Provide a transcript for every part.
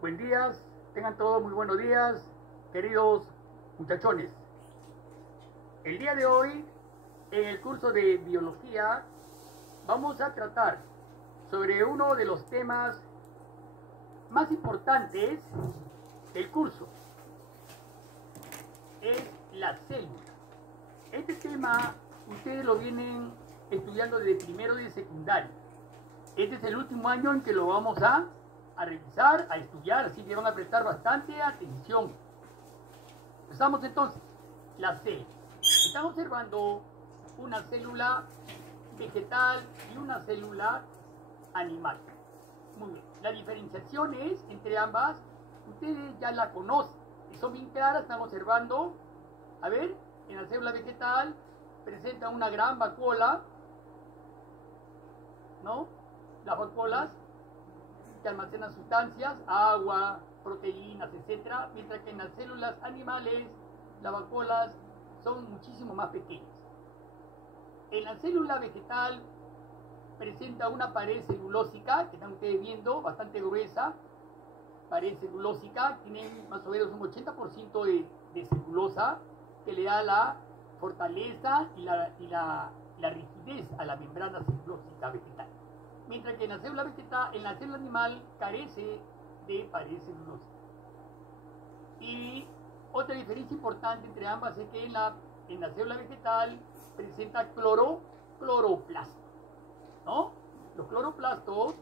Buen días, tengan todos muy buenos días, queridos muchachones. El día de hoy, en el curso de biología, vamos a tratar sobre uno de los temas más importantes del curso. Es la célula. Este tema ustedes lo vienen estudiando desde primero de secundaria. Este es el último año en que lo vamos a revisar, a estudiar, así que van a prestar bastante atención. Empezamos entonces. La célula. Estamos observando una célula vegetal y una célula animal. Muy bien. La diferenciación es entre ambas, ustedes ya la conocen, y son bien claras. Están observando, a ver, en la célula vegetal presenta una gran vacuola, ¿no? Las vacuolas que almacenan sustancias, agua, proteínas, etc. Mientras que en las células animales, las vacuolas son muchísimo más pequeñas. En la célula vegetal presenta una pared celulósica, que están ustedes viendo, bastante gruesa, pared celulósica, tiene más o menos un 80% de celulosa, que le da la fortaleza y la rigidez a la membrana celulósica vegetal. Mientras que en la célula vegetal, en la célula animal carece de pared celulósica. Y otra diferencia importante entre ambas es que en la célula vegetal presenta cloroplastos, ¿no? Los cloroplastos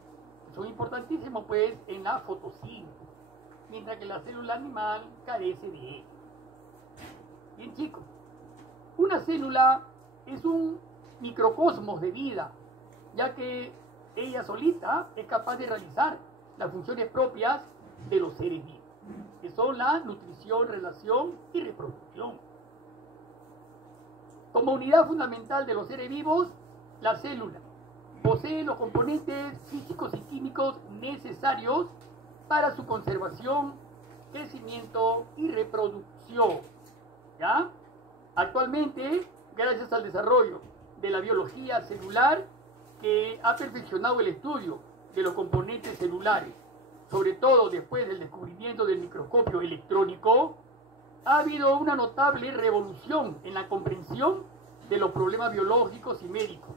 son importantísimos pues en la fotosíntesis, mientras que la célula animal carece de ello. Bien, chicos, una célula es un microcosmos de vida, ya que ella solita es capaz de realizar las funciones propias de los seres vivos, que son la nutrición, relación y reproducción. Como unidad fundamental de los seres vivos, la célula posee los componentes físicos y químicos necesarios para su conservación, crecimiento y reproducción. ¿Ya? Actualmente, gracias al desarrollo de la biología celular, que ha perfeccionado el estudio de los componentes celulares, sobre todo después del descubrimiento del microscopio electrónico, ha habido una notable revolución en la comprensión de los problemas biológicos y médicos,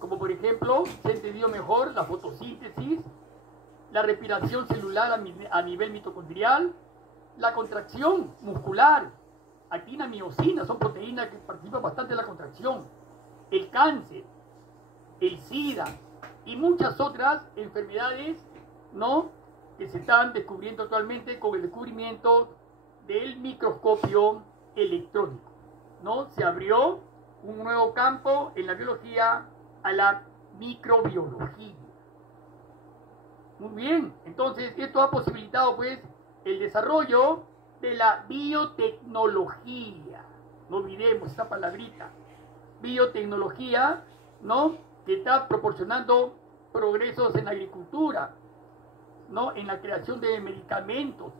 como por ejemplo, se ha entendido mejor la fotosíntesis, la respiración celular a nivel mitocondrial, la contracción muscular, actina, miocina, son proteínas que participan bastante en la contracción, el cáncer, el SIDA y muchas otras enfermedades, ¿no?, que se están descubriendo actualmente con el descubrimiento del microscopio electrónico, ¿no? Se abrió un nuevo campo en la biología, a la microbiología. Muy bien, entonces esto ha posibilitado pues el desarrollo de la biotecnología. No olvidemos esta palabrita, biotecnología, ¿no?, que está proporcionando progresos en la agricultura, ¿no?, en la creación de medicamentos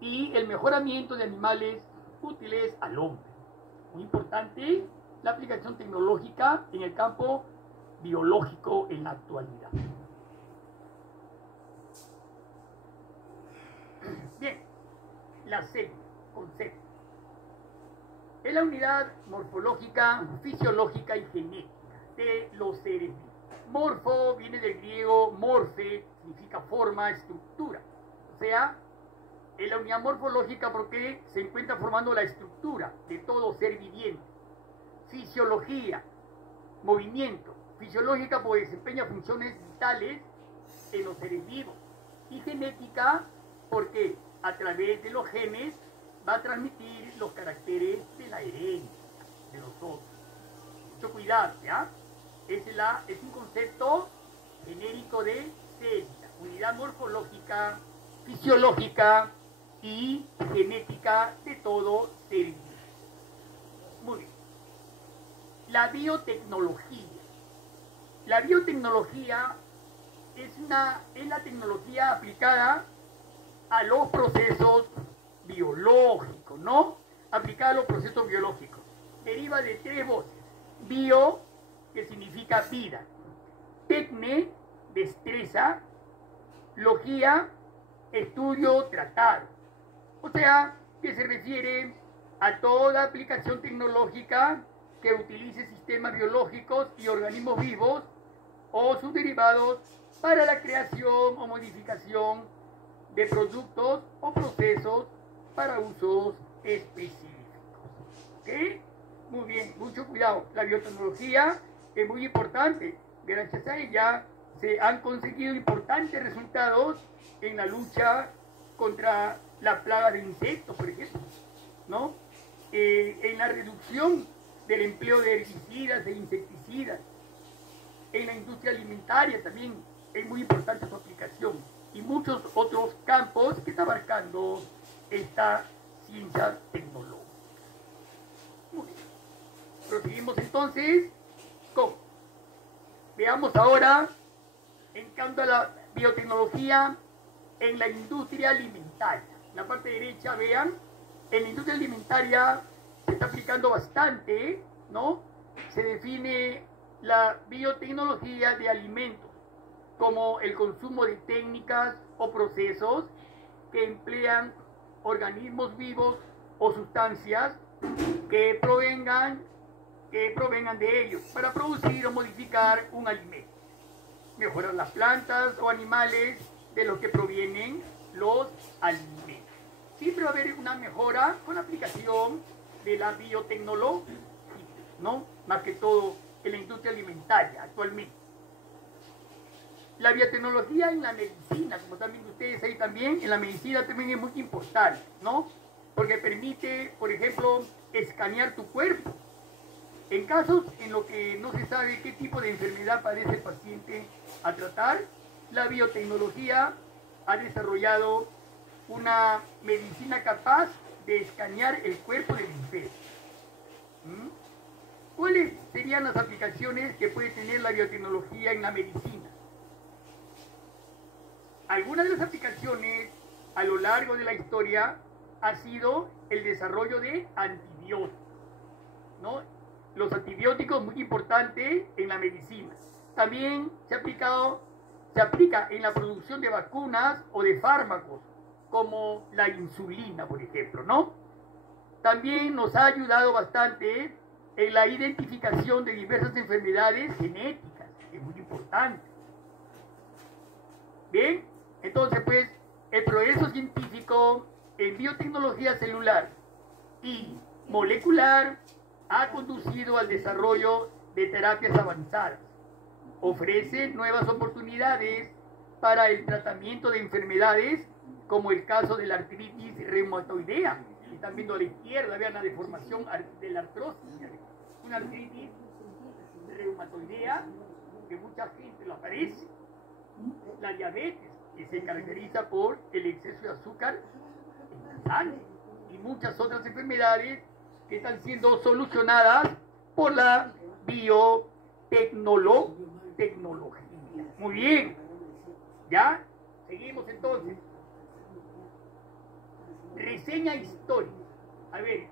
y el mejoramiento de animales útiles al hombre. Muy importante la aplicación tecnológica en el campo biológico en la actualidad. Bien, la célula, concepto. Es la unidad morfológica, fisiológica y genética de los seres vivos. Morfo viene del griego morfe, significa forma, estructura. O sea, es la unidad morfológica porque se encuentra formando la estructura de todo ser viviente. Fisiología, movimiento. Fisiológica porque desempeña funciones vitales en los seres vivos. Y genética porque a través de los genes va a transmitir los caracteres de la herencia de nosotros. Mucho cuidado, ¿ya? Es un concepto genérico de célula, unidad morfológica, fisiológica y genética de todo ser vivo. Muy bien. La biotecnología. La biotecnología es la tecnología aplicada a los procesos biológicos, ¿no? Aplicada a los procesos biológicos. Deriva de tres voces. Bio, que significa vida. Tecne, destreza. Logía, estudio tratado. O sea, que se refiere a toda aplicación tecnológica que utilice sistemas biológicos y organismos vivos o sus derivados para la creación o modificación de productos o procesos para usos específicos. ¿Ok? Muy bien, mucho cuidado. La biotecnología es muy importante. Gracias a ella se han conseguido importantes resultados en la lucha contra la plaga de insectos, por ejemplo, ¿no? En la reducción del empleo de herbicidas e insecticidas. En la industria alimentaria también es muy importante su aplicación. Y muchos otros campos que está abarcando esta ciencia tecnológica. Muy bien. Proseguimos entonces con, veamos ahora, en cuanto a la biotecnología en la industria alimentaria. En la parte derecha, vean, en la industria alimentaria se está aplicando bastante, ¿no? Se define la biotecnología de alimentos como el consumo de técnicas o procesos que emplean organismos vivos o sustancias que provengan de ellos para producir o modificar un alimento. Mejorar las plantas o animales de los que provienen los alimentos. Siempre va a haber una mejora con la aplicación de la biotecnología, ¿no? Más que todo en la industria alimentaria actualmente. La biotecnología en la medicina, como están viendo ustedes ahí también, en la medicina también es muy importante, ¿no? Porque permite, por ejemplo, escanear tu cuerpo. En casos en los que no se sabe qué tipo de enfermedad padece el paciente a tratar, la biotecnología ha desarrollado una medicina capaz de escanear el cuerpo del enfermo. ¿Cuáles serían las aplicaciones que puede tener la biotecnología en la medicina? Algunas de las aplicaciones a lo largo de la historia ha sido el desarrollo de antibióticos, ¿no? Los antibióticos, muy importante en la medicina. También se aplica en la producción de vacunas o de fármacos, como la insulina, por ejemplo, ¿no? También nos ha ayudado bastante en la identificación de diversas enfermedades genéticas, que es muy importante. Bien, entonces pues el progreso científico en biotecnología celular y molecular ha conducido al desarrollo de terapias avanzadas. Ofrece nuevas oportunidades para el tratamiento de enfermedades como el caso de la artritis reumatoidea. Están viendo a la izquierda, vean la deformación de la artrosis. Una artritis reumatoidea que mucha gente lo padece. La diabetes, que se caracteriza por el exceso de azúcar en la sangre. Y muchas otras enfermedades que están siendo solucionadas por la biotecnología. Muy bien. ¿Ya? Seguimos entonces. Reseña histórica. A ver,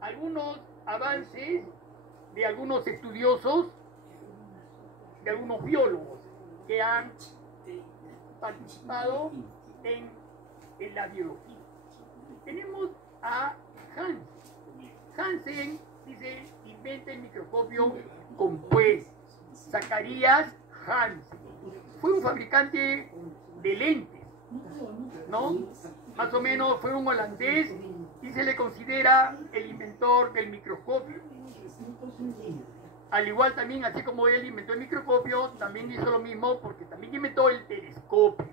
algunos avances de algunos estudiosos, de algunos biólogos que han participado en la biología. Tenemos a Hansen. Hansen, dice, inventa el microscopio compuesto. Zacarías Hansen fue un fabricante de lentes, ¿no? Más o menos fue un holandés y se le considera el inventor del microscopio. Al igual también, así como él inventó el microscopio, también hizo lo mismo porque también inventó el telescopio.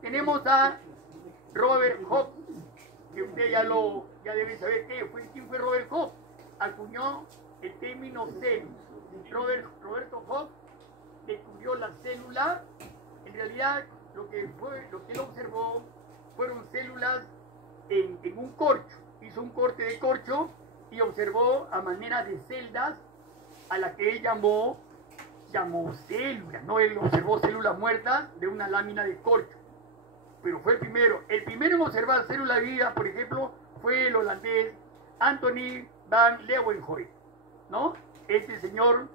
Tenemos a Robert Hooke, que usted ya debe saber quién fue Robert Hooke. Acuñó el término célula. Roberto Hooke descubrió la célula. En realidad, lo que él observó fueron células en un corcho. Hizo un corte de corcho y observó a manera de celdas a la que él llamó células. No, él observó células muertas de una lámina de corcho. Pero fue el primero. El primero en observar células vivas, por ejemplo, fue el holandés Anthony van Leeuwenhoek, ¿no? Este señor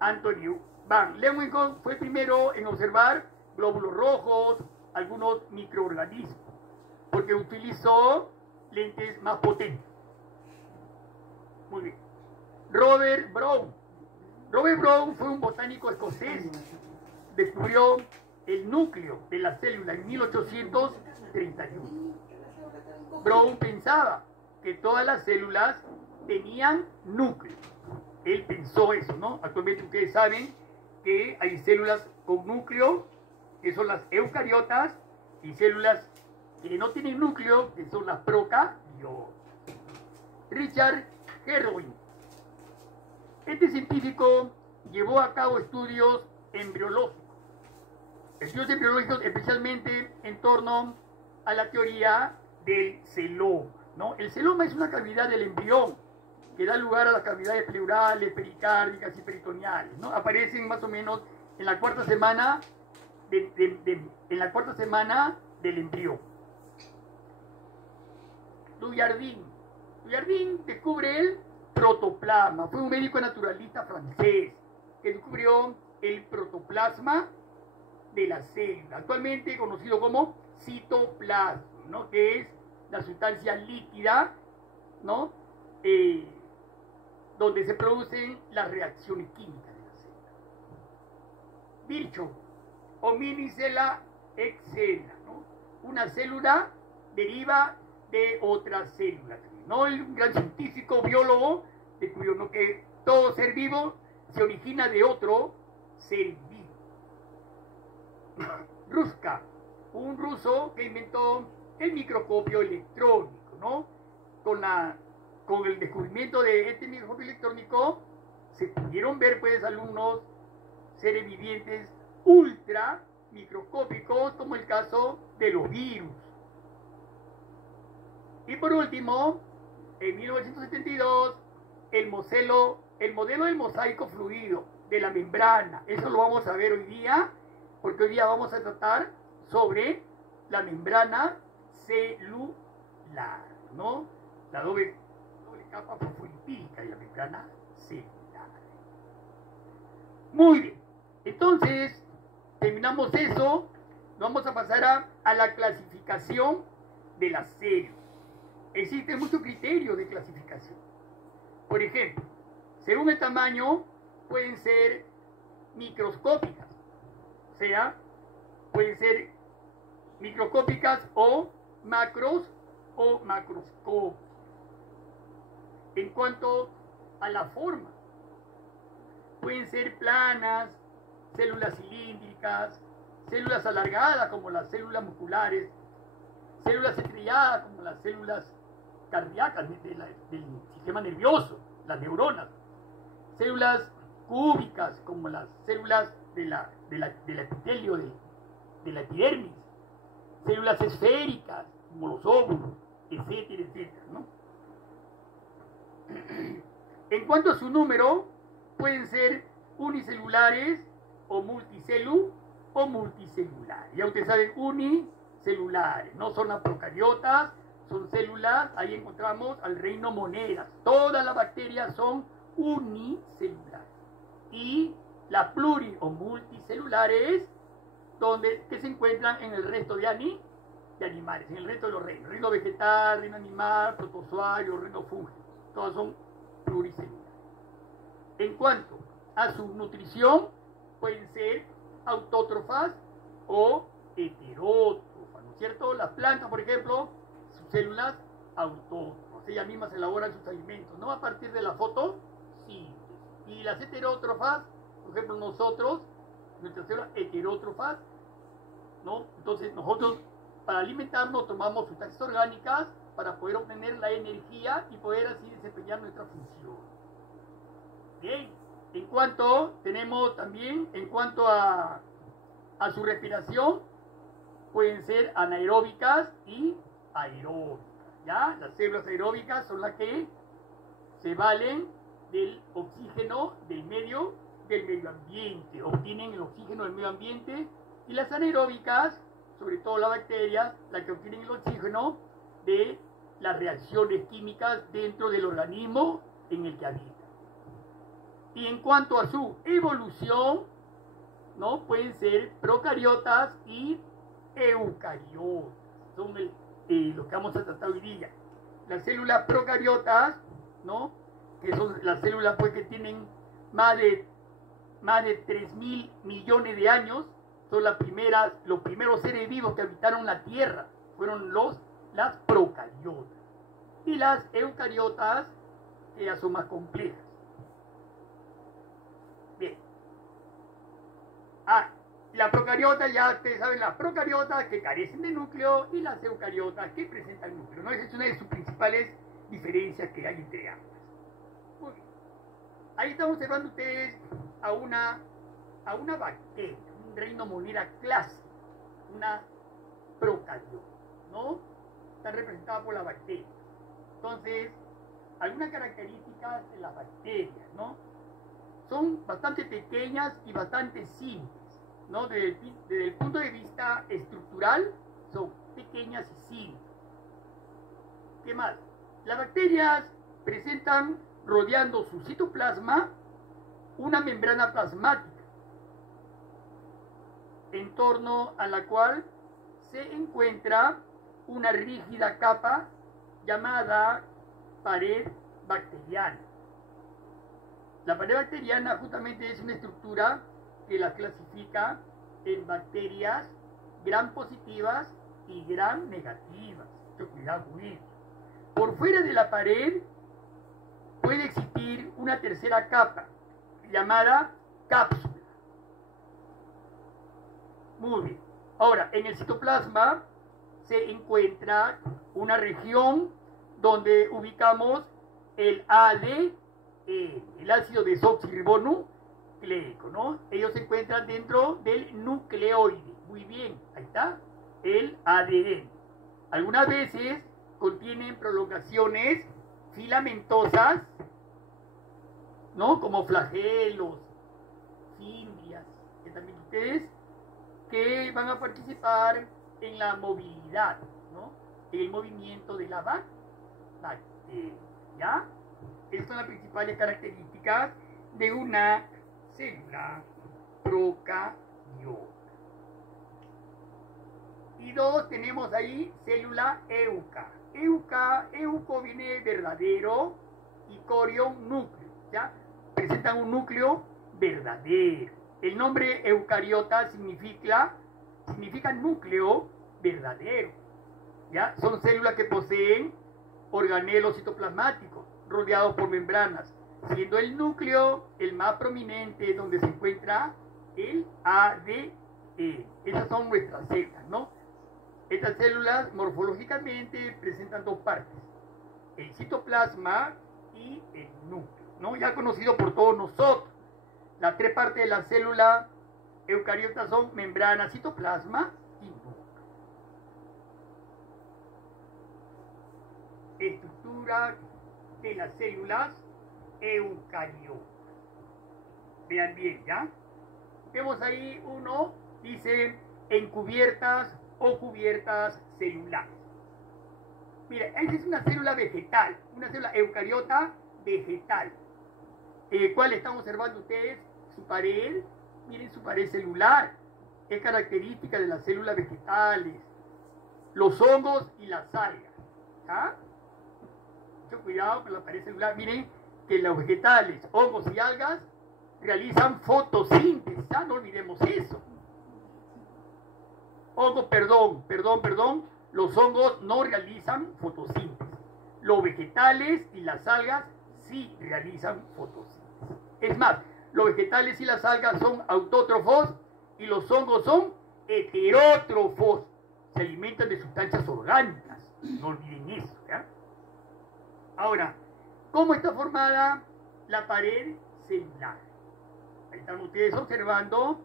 Anthony van Leeuwenhoek fue el primero en observar glóbulos rojos, algunos microorganismos, porque utilizó lentes más potentes. Muy bien. Robert Brown. Robert Brown fue un botánico escocés. Descubrió el núcleo de la célula en 1831. Brown pensaba que todas las células tenían núcleo. Él pensó eso, ¿no? Actualmente ustedes saben que hay células con núcleo, que son las eucariotas, y células que no tienen núcleo, que son las procariotas. Richard Herwin. Este científico llevó a cabo estudios embriológicos. Estudios embriológicos especialmente en torno a la teoría del celoma, ¿no? El celoma es una cavidad del embrión que da lugar a las cavidades pleurales, pericárdicas y peritoneales, ¿no? Aparecen más o menos en la cuarta semana del embrión. Dujardin descubre el protoplasma. Fue un médico naturalista francés que descubrió el protoplasma de la célula, actualmente conocido como citoplasma, ¿no? Que es la sustancia líquida, ¿no? Donde se producen las reacciones químicas de la célula. Virchow, hominicella excella, ¿no? Una célula deriva de otra célula, ¿no? El gran científico biólogo descubrió, ¿no?, que todo ser vivo se origina de otro ser vivo. Ruska, un ruso que inventó el microscopio electrónico, ¿no? Con el descubrimiento de este microscopio electrónico se pudieron ver, pues, alumnos, seres vivientes ultra microscópicos, como el caso de los virus. Y por último, en 1972, el modelo del mosaico fluido de la membrana. Eso lo vamos a ver hoy día, porque hoy día vamos a tratar sobre la membrana celular, ¿no? La doble capa fosfolipídica de la membrana celular. Muy bien. Entonces, terminamos eso. Vamos a pasar a la clasificación de las células. Existen muchos criterios de clasificación. Por ejemplo, según el tamaño, pueden ser microscópicas. O sea, pueden ser microscópicas o macros o macroscópicas. En cuanto a la forma, pueden ser planas, células cilíndricas, células alargadas como las células musculares, células estrelladas como las células cardíacas del sistema nervioso, las neuronas, células cúbicas como las células del epitelio de la epidermis, células esféricas como los óvulos, etcétera, etcétera, ¿no? En cuanto a su número, pueden ser unicelulares o multicelulares. Ya ustedes saben, unicelulares, no son las procariotas, son células, ahí encontramos al reino monedas. Todas las bacterias son unicelulares. Y las pluri o multicelulares, que se encuentran en el resto de animales, en el resto de los reinos. Reino vegetal, reino animal, protozoario, reino fúngico. Todas son pluricelulares. En cuanto a su nutrición, pueden ser autótrofas o heterótrofas, ¿no es cierto? Las plantas, por ejemplo, sus células autótrofas, ellas mismas elaboran sus alimentos, ¿no? A partir de la fotosíntesis. Y las heterótrofas, por ejemplo, nosotros, nuestras células heterótrofas, ¿no? Entonces nosotros, para alimentarnos, tomamos sustancias orgánicas para poder obtener la energía y poder así desempeñar nuestra función. Bien, en cuanto a su respiración, pueden ser anaeróbicas y aeróbicas, ¿ya? Las células aeróbicas son las que se valen del oxígeno del medio ambiente, obtienen el oxígeno del medio ambiente, y las anaeróbicas, sobre todo las bacterias, las que obtienen el oxígeno de las reacciones químicas dentro del organismo en el que habitan. Y en cuanto a su evolución, ¿no? Pueden ser procariotas y eucariotas. Son lo que vamos a tratar hoy día. Las células procariotas, ¿no? Que son las células pues, que tienen más de 3.000 millones de años, son los primeros seres vivos que habitaron la Tierra, fueron las procariotas. Y las eucariotas, ellas son más complejas. Bien. La procariota, ya ustedes saben, las procariotas que carecen de núcleo y las eucariotas que presentan núcleo, ¿no? Esa es una de sus principales diferencias que hay entre ambas. Muy bien. Ahí están observando ustedes a una bacteria, un reino monera clásico, una procariota, ¿no? Está representada por la bacteria. Entonces, algunas características de las bacterias, ¿no? Son bastante pequeñas y bastante simples, ¿no? Desde el punto de vista estructural, son pequeñas y simples. ¿Qué más? Las bacterias presentan, rodeando su citoplasma, una membrana plasmática, en torno a la cual se encuentra una rígida capa llamada pared bacteriana. La pared bacteriana justamente es una estructura que la clasifica en bacterias gram positivas y gram negativas. Cuidado con eso. Por fuera de la pared puede existir una tercera capa llamada cápsula. Muy bien. Ahora, en el citoplasma se encuentra una región donde ubicamos el ADN, el ácido desoxirribonucleico, ¿no? Ellos se encuentran dentro del nucleoide. Muy bien, ahí está, el ADN. Algunas veces contienen prolongaciones filamentosas, ¿no? Como flagelos, fimbrias, que también ustedes, que van a participar en la movilidad, ¿no? En el movimiento de la bacteria, ¿ya? Estas son las principales características de una célula procariota. Y dos, tenemos ahí célula euca. Euco viene de verdadero y corión núcleo, ¿ya? Presentan un núcleo verdadero. El nombre eucariota significa núcleo verdadero, ¿ya? Son células que poseen organelos citoplasmáticos rodeados por membranas, siendo el núcleo el más prominente donde se encuentra el ADN. Esas son nuestras células, ¿no? Estas células morfológicamente presentan dos partes, el citoplasma y el núcleo, ¿no? Ya conocido por todos nosotros. Las tres partes de la célula eucariota son membrana, citoplasma y núcleo. Estructura de las células eucariotas. Vean bien, ¿ya? Vemos ahí uno, dice encubiertas o cubiertas celulares. Mira, esa es una célula vegetal, una célula eucariota vegetal. ¿Cuál están observando ustedes? Su pared, miren su pared celular, es característica de las células vegetales, los hongos y las algas. ¿Ah? Mucho cuidado con la pared celular. Miren que los vegetales, hongos y algas realizan fotosíntesis. ¿Ah? No olvidemos eso. Hongos, perdón, los hongos no realizan fotosíntesis. Los vegetales y las algas sí realizan fotosíntesis. Es más, los vegetales y las algas son autótrofos y los hongos son heterótrofos. Se alimentan de sustancias orgánicas. No olviden eso, ¿ya? Ahora, ¿cómo está formada la pared celular? Ahí están ustedes observando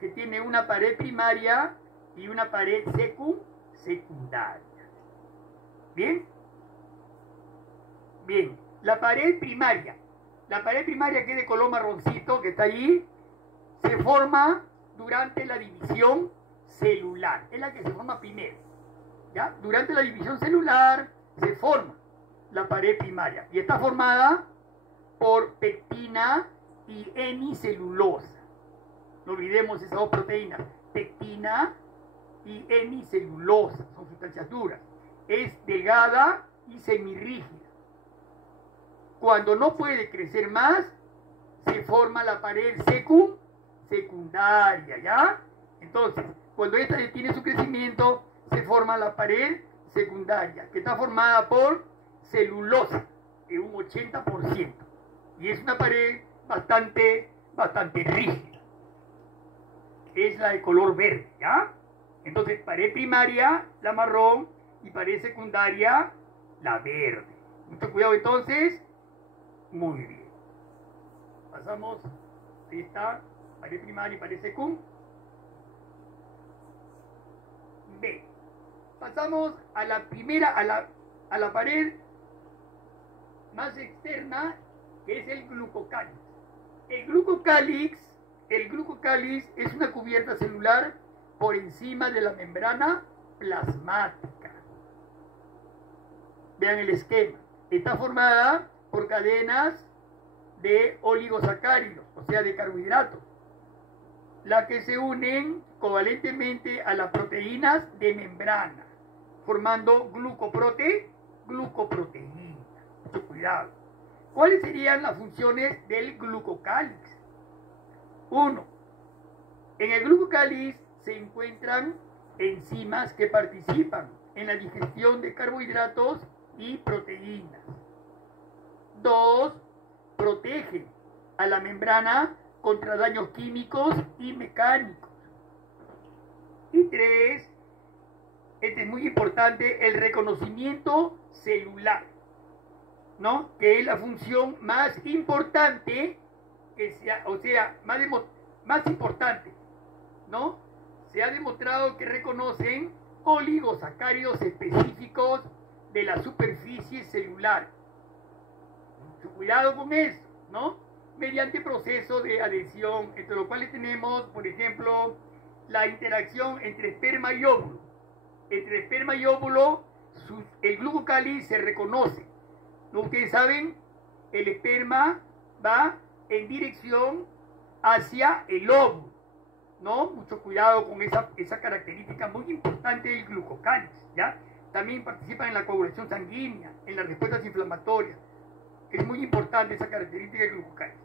que tiene una pared primaria y una pared secundaria. ¿Bien? Bien, la pared primaria que es de color marroncito, que está allí, se forma durante la división celular. Es la que se forma primero, ¿ya? Durante la división celular se forma la pared primaria y está formada por pectina y hemicelulosa. No olvidemos esas dos proteínas, pectina y hemicelulosa, son sustancias duras. Es delgada y semirrígida. Cuando no puede crecer más, se forma la pared secundaria, ¿ya? Entonces, cuando esta detiene su crecimiento, se forma la pared secundaria, que está formada por celulosa, en un 80%. Y es una pared bastante rígida. Es la de color verde, ¿ya? Entonces, pared primaria, la marrón, y pared secundaria, la verde. Mucho cuidado entonces. Muy bien. Pasamos, ahí está, pared primaria y pared secundaria. B. Pasamos a la primera, a la pared más externa, que es el glucocálix. El glucocálix es una cubierta celular por encima de la membrana plasmática. Vean el esquema. Está formada por cadenas de oligosacáridos, o sea, de carbohidratos, las que se unen covalentemente a las proteínas de membrana, formando glucoproteína. Mucho cuidado. ¿Cuáles serían las funciones del glucocálix? 1. En el glucocálix se encuentran enzimas que participan en la digestión de carbohidratos y proteínas. 2. Protege a la membrana contra daños químicos y mecánicos. Y 3. Este es muy importante, el reconocimiento celular, ¿no? Que es la función más importante, más importante, ¿no? Se ha demostrado que reconocen oligosacáridos específicos de la superficie celular. Mucho cuidado con eso, ¿no? Mediante procesos de adhesión, entre los cuales tenemos, por ejemplo, la interacción entre esperma y óvulo. Entre esperma y óvulo, el glucocálix se reconoce. ¿No? Ustedes saben, el esperma va en dirección hacia el óvulo, ¿no? Mucho cuidado con esa característica muy importante del glucocálix, ¿ya? También participa en la coagulación sanguínea, en las respuestas inflamatorias. Es muy importante esa característica del glucocálix.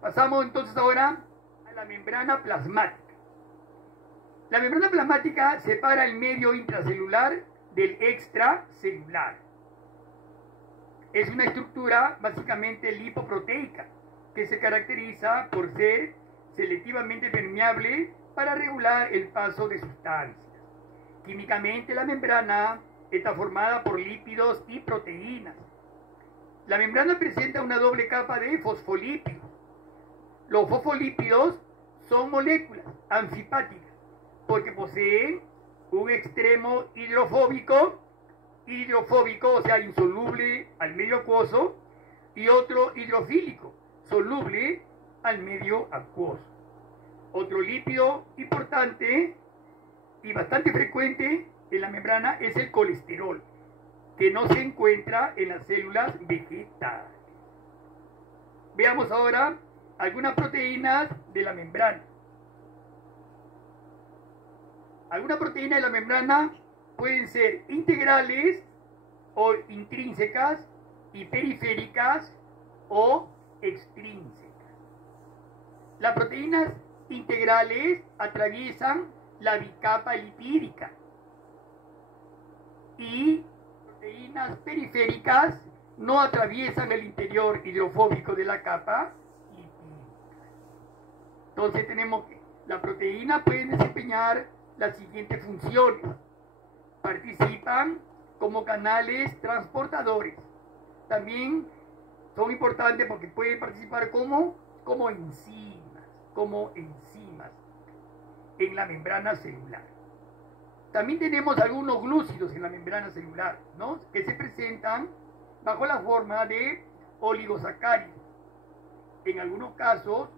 Pasamos entonces ahora a la membrana plasmática. La membrana plasmática separa el medio intracelular del extracelular. Es una estructura básicamente lipoproteica que se caracteriza por ser selectivamente permeable para regular el paso de sustancias. Químicamente la membrana está formada por lípidos y proteínas. La membrana presenta una doble capa de fosfolípidos. Los fosfolípidos son moléculas anfipáticas porque poseen un extremo hidrofóbico, o sea, insoluble al medio acuoso, y otro hidrofílico, soluble al medio acuoso. Otro lípido importante y bastante frecuente en la membrana es el colesterol, que no se encuentra en las células vegetales. Veamos ahora algunas proteínas de la membrana. Algunas proteínas de la membrana pueden ser integrales o intrínsecas y periféricas o extrínsecas. Las proteínas integrales atraviesan la bicapa lipídica y proteínas periféricas no atraviesan el interior hidrofóbico de la capa lipídica. Entonces tenemos que las proteínas pueden desempeñar las siguientes funciones. Participan como canales transportadores. También son importantes porque pueden participar como enzimas en la membrana celular. También tenemos algunos glúcidos en la membrana celular, ¿no? Que se presentan bajo la forma de oligosacáridos. En algunos casos,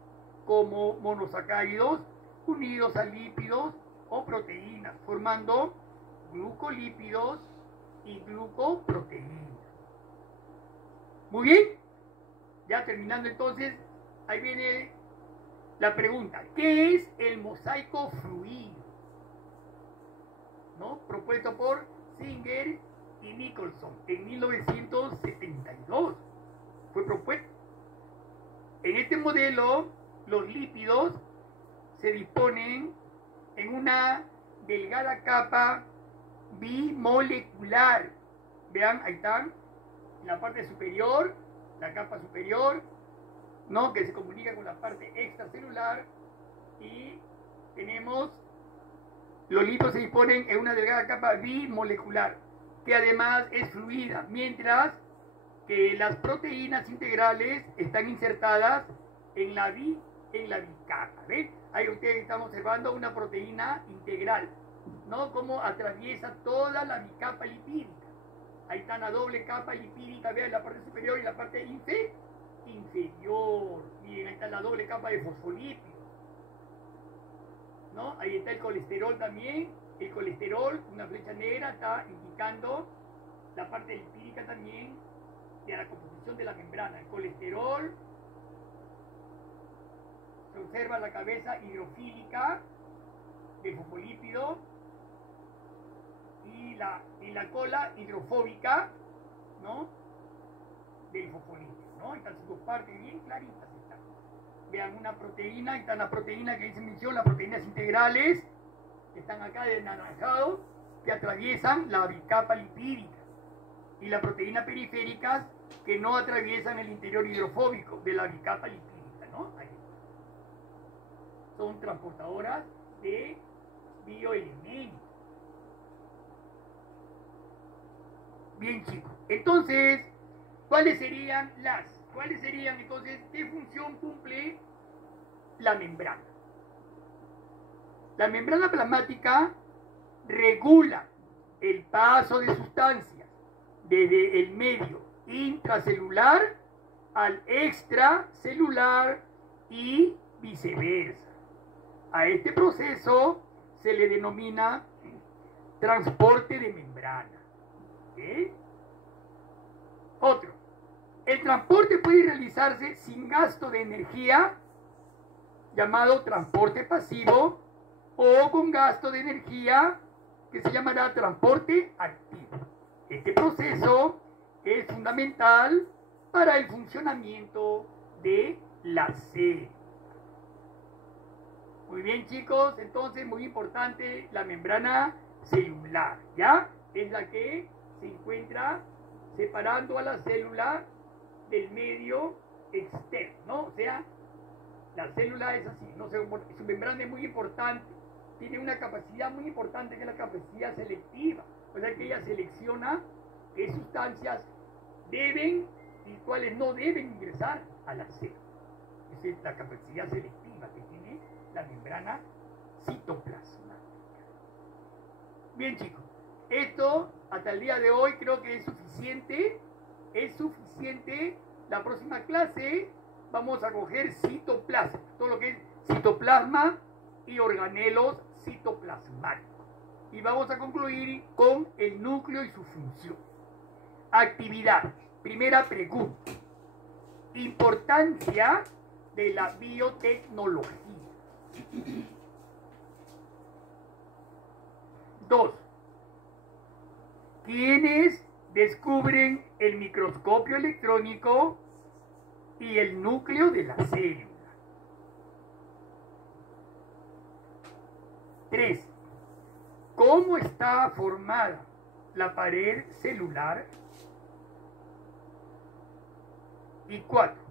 como monosacáridos unidos a lípidos o proteínas, formando glucolípidos y glucoproteínas. Muy bien, ya terminando entonces, ahí viene la pregunta: ¿qué es el mosaico fluido? propuesto por Singer y Nicholson en 1972. Fue propuesto. En este modelo, los lípidos se disponen en una delgada capa bimolecular. Vean, ahí están, en la parte superior, la capa superior, ¿no?, que se comunica con la parte extracelular, y tenemos, los lípidos se disponen en una delgada capa bimolecular, que además es fluida, mientras que las proteínas integrales están insertadas en la bicapa. ¿Ven? Ahí ustedes están observando una proteína integral, ¿no?, cómo atraviesa toda la bicapa lipídica. Ahí está la doble capa lipídica, vean, la parte superior y la parte inferior. Miren, ahí está la doble capa de fosfolípidos, ¿no? Ahí está el colesterol también. El colesterol, una flecha negra, está indicando la parte lipídica también de la composición de la membrana. El colesterol, se observa la cabeza hidrofílica del fosfolípido y la cola hidrofóbica, ¿no?, del fosfolípido, ¿no? Están sus dos partes bien claritas. Están. Vean una proteína, ahí está la proteína que dice mención, las proteínas integrales, que están acá de anaranjado, que atraviesan la bicapa lipídica, y las proteínas periféricas que no atraviesan el interior hidrofóbico de la bicapa lipídica, ¿no? Ahí está. Son transportadoras de bioelementos. Bien, chicos. Entonces, ¿cuáles serían entonces, qué función cumple la membrana? La membrana plasmática regula el paso de sustancias desde el medio intracelular al extracelular y viceversa. A este proceso se le denomina transporte de membrana. Otro. El transporte puede realizarse sin gasto de energía, llamado transporte pasivo, o con gasto de energía, que se llamará transporte activo. Este proceso es fundamental para el funcionamiento de la célula. Muy bien, chicos, entonces muy importante la membrana celular, ¿ya? Es la que se encuentra separando a la célula del medio externo, ¿no? O sea, la célula es así, ¿no? Su membrana es muy importante, tiene una capacidad muy importante que es la capacidad selectiva, o sea que ella selecciona qué sustancias deben y cuáles no deben ingresar a la célula. Esa es la capacidad selectiva que tiene la membrana citoplasmática. Bien, chicos, esto hasta el día de hoy creo que es suficiente. La próxima clase vamos a coger citoplasma, todo lo que es citoplasma y organelos citoplasmáticos. Y vamos a concluir con el núcleo y su función. Actividad. Primera pregunta. Importancia de la biotecnología. 2. ¿Quiénes descubren el microscopio electrónico y el núcleo de la célula? 3. ¿Cómo está formada la pared celular? Y 4.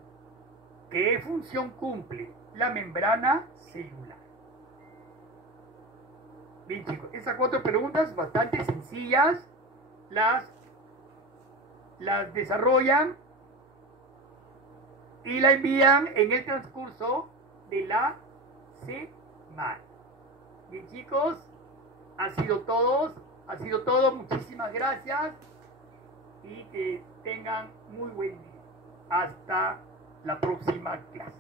¿Qué función cumple la membrana celular? Bien, chicos, esas 4 preguntas bastante sencillas las desarrollan y la envían en el transcurso de la semana. Bien, chicos, ha sido todo. Muchísimas gracias y que tengan muy buen día. Hasta la próxima clase.